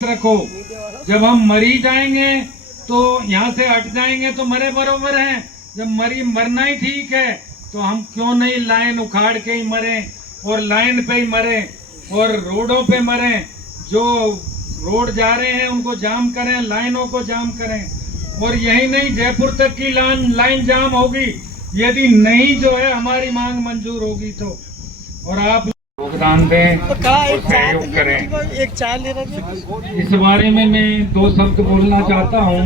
रखो। जब हम मरी जाएंगे तो यहाँ से हट जाएंगे तो मरे बरोबर हैं। जब मरना ही ठीक है तो हम क्यों नहीं लाइन उखाड़ के ही मरे और लाइन पे ही मरे और रोडों पे मरे। जो रोड जा रहे हैं उनको जाम करें, लाइनों को जाम करें। और यही नहीं, जयपुर तक की लाइन जाम होगी यदि नहीं जो है हमारी मांग मंजूर होगी तो। और आप योगदान दें और सहयोग करें। एक चाय ले रहे इस बारे में मैं दो शब्द बोलना चाहता हूँ।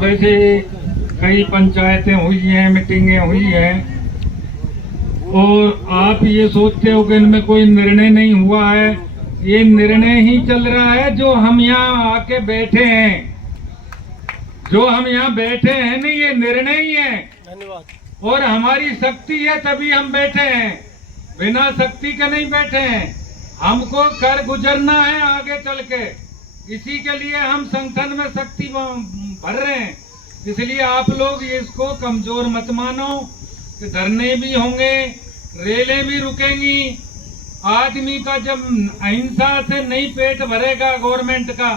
वैसे कई पंचायतें हुई हैं, मीटिंगें हुई हैं और आप ये सोचते हो कि इनमें कोई निर्णय नहीं हुआ है। ये निर्णय ही चल रहा है जो हम यहाँ आके बैठे हैं। जो हम यहाँ बैठे हैं नहीं, ये निर्णय ही है। धन्यवाद। और हमारी शक्ति है तभी हम बैठे हैं, बिना शक्ति के नहीं बैठे हैं। हमको कर गुजरना है आगे चल के, इसी के लिए हम संगठन में शक्ति भर रहे हैं। इसलिए आप लोग इसको कमजोर मत मानो। धरने भी होंगे, रेलें भी रुकेंगी। आदमी का जब अहिंसा से नहीं पेट भरेगा गवर्नमेंट का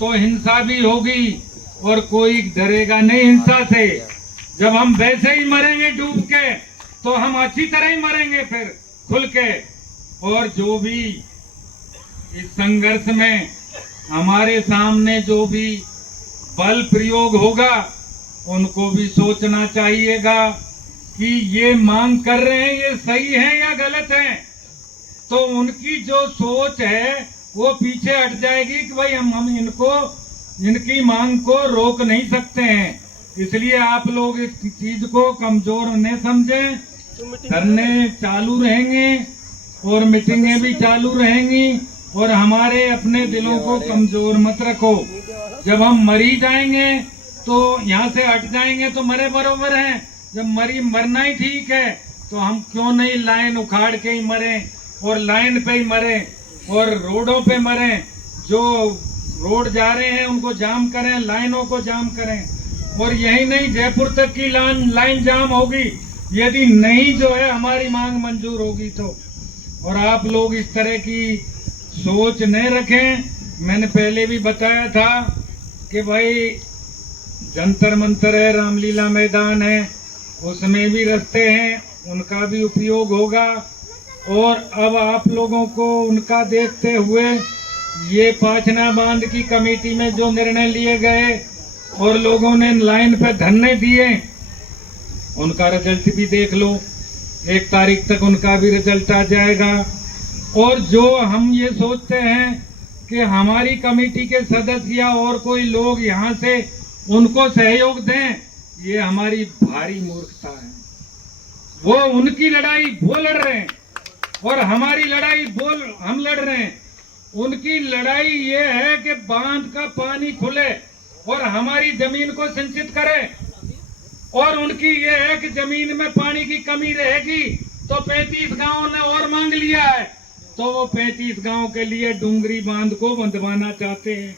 तो हिंसा भी होगी और कोई डरेगा नहीं हिंसा से। जब हम वैसे ही मरेंगे डूब के तो हम अच्छी तरह ही मरेंगे फिर खुल के। और जो भी इस संघर्ष में हमारे सामने जो भी बल प्रयोग होगा उनको भी सोचना चाहिएगा कि ये मांग कर रहे हैं ये सही है या गलत है। तो उनकी जो सोच है वो पीछे हट जाएगी कि भाई हम इनकी मांग को रोक नहीं सकते हैं। इसलिए आप लोग इस चीज को कमजोर न समझें। धरने चालू रहेंगे और मीटिंगें भी चालू रहेंगी। और हमारे अपने दिलों को कमजोर मत रखो। जब हम मरी जाएंगे तो यहाँ से हट जाएंगे तो मरे बरोबर हैं। जब मरना ही ठीक है तो हम क्यों नहीं लाइन उखाड़ के ही मरे और लाइन पे ही मरे और रोडों पे मरे। जो रोड जा रहे हैं उनको जाम करें, लाइनों को जाम करें। और यही नहीं, जयपुर तक की लाइन जाम होगी यदि नहीं जो है हमारी मांग मंजूर होगी तो। और आप लोग इस तरह की सोच न रखें। मैंने पहले भी बताया था कि भाई जंतर मंतर है, रामलीला मैदान है, उसमें भी रास्ते हैं, उनका भी उपयोग होगा। और अब आप लोगों को उनका देखते हुए ये पाचना बांध की कमेटी में जो निर्णय लिए गए और लोगों ने लाइन पे धरने दिए उनका रिजल्ट भी देख लो। 1 तारीख तक उनका भी रिजल्ट आ जाएगा। और जो हम ये सोचते हैं कि हमारी कमेटी के सदस्य या और कोई लोग यहाँ से उनको सहयोग दें, ये हमारी भारी मूर्खता है। वो उनकी लड़ाई वो लड़ रहे हैं और हमारी लड़ाई हम लड़ रहे हैं। उनकी लड़ाई ये है कि बांध का पानी खुले और हमारी जमीन को सिंचित करे। और उनकी ये है कि जमीन में पानी की कमी रहेगी तो 35 गांवों ने और मांग लिया है तो वो 35 गांव के लिए डूंगरी बांध को बंधवाना चाहते हैं।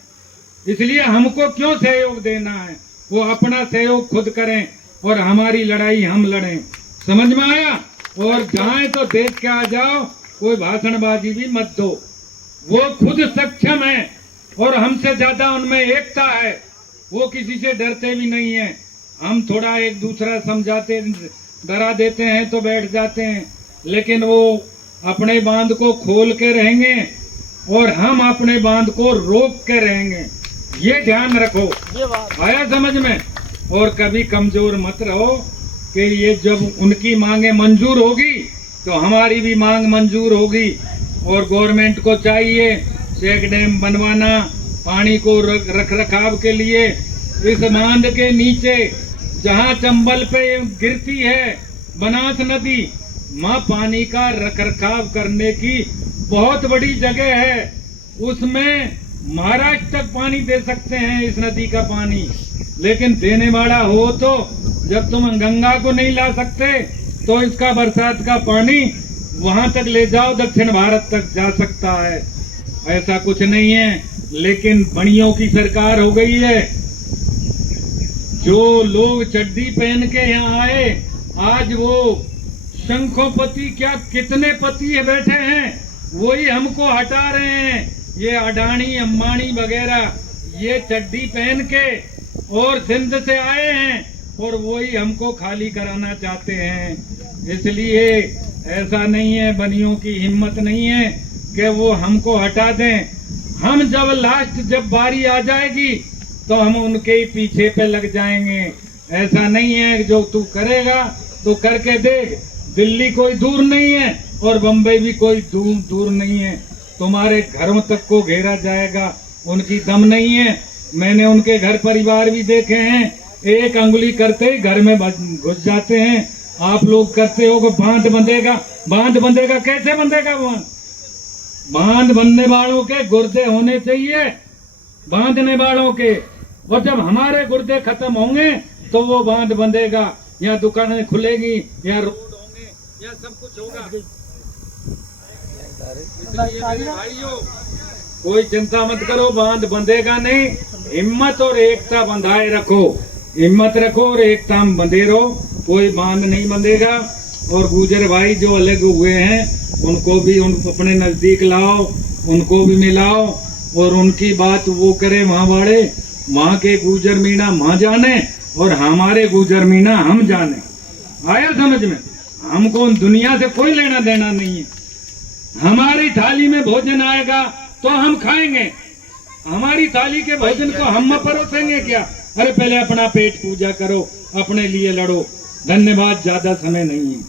इसलिए हमको क्यों सहयोग देना है, वो अपना सहयोग खुद करें और हमारी लड़ाई हम लड़ें। समझ में आया? और जाए तो देख के आ जाओ, कोई भाषणबाजी भी मत दो। वो खुद सक्षम है और हमसे ज्यादा उनमें एकता है। वो किसी से डरते भी नहीं है। हम थोड़ा एक दूसरा समझाते डरा देते हैं तो बैठ जाते हैं, लेकिन वो अपने बांध को खोल के रहेंगे और हम अपने बांध को रोक के रहेंगे। ये ध्यान रखो। आया समझ में? और कभी कमजोर मत रहो कि ये जब उनकी मांगे मंजूर होगी तो हमारी भी मांग मंजूर होगी। और गवर्नमेंट को चाहिए चेक डैम बनवाना, पानी को रख रखाव के लिए। इस बांध के नीचे जहाँ चंबल पे गिरती है बनास नदी, वहाँ पानी का रख रखाव करने की बहुत बड़ी जगह है। उसमें महाराष्ट्र तक पानी दे सकते हैं इस नदी का पानी। लेकिन देने वाला हो तो जब तुम गंगा को नहीं ला सकते तो इसका बरसात का पानी वहां तक ले जाओ, दक्षिण भारत तक जा सकता है। ऐसा कुछ नहीं है। लेकिन बणियों की सरकार हो गई है। जो लोग चड्डी पहन के यहाँ आए, आज वो शंखोपति क्या कितने पति बैठे हैं, वही हमको हटा रहे हैं। ये अडानी अंबानी वगैरह ये चड्डी पहन के और सिंध से आए हैं और वही हमको खाली कराना चाहते हैं। इसलिए ऐसा नहीं है, बनियों की हिम्मत नहीं है कि वो हमको हटा दें। हम जब बारी आ जाएगी तो हम उनके ही पीछे पे लग जाएंगे। ऐसा नहीं है, जो तू करेगा तो करके देख। दिल्ली कोई दूर नहीं है और बम्बई भी कोई दूर नहीं है। तुम्हारे घरों तक को घेरा जाएगा, उनकी दम नहीं है। मैंने उनके घर परिवार भी देखे हैं, एक अंगुली करते ही घर में घुस जाते हैं। आप लोग करते हो कि बांध बंधेगा, कैसे बंधेगा बांध बनने वालों के गुर्दे होने चाहिए, बांधने वालों के। और जब हमारे गुर्दे खत्म होंगे तो वो बांध बंधेगा, या दुकानें खुलेगी, या रोड होंगे, या सब कुछ होगा। इसलिए मेरे भाइयों, कोई चिंता मत करो, बांध बंधेगा नहीं। हिम्मत और एकता बंधाए रखो, हिम्मत रखो और एकता में बंधे रहो, कोई बांध नहीं बंधेगा। और गुजर भाई जो अलग हुए हैं उनको भी अपने नजदीक लाओ, उनको भी मिलाओ और उनकी बात वो करे वहाँ वाले। वहाँ के गुजर मीणा वहाँ जाने और हमारे गुजर मीणा हम जाने। आया समझ में? हमको दुनिया से कोई लेना देना नहीं है। हमारी थाली में भोजन आएगा तो हम खाएंगे, हमारी थाली के भोजन को हम परोसेंगे क्या? अरे पहले अपना पेट पूजा करो, अपने लिए लड़ो। धन्यवाद, ज्यादा समय नहीं है।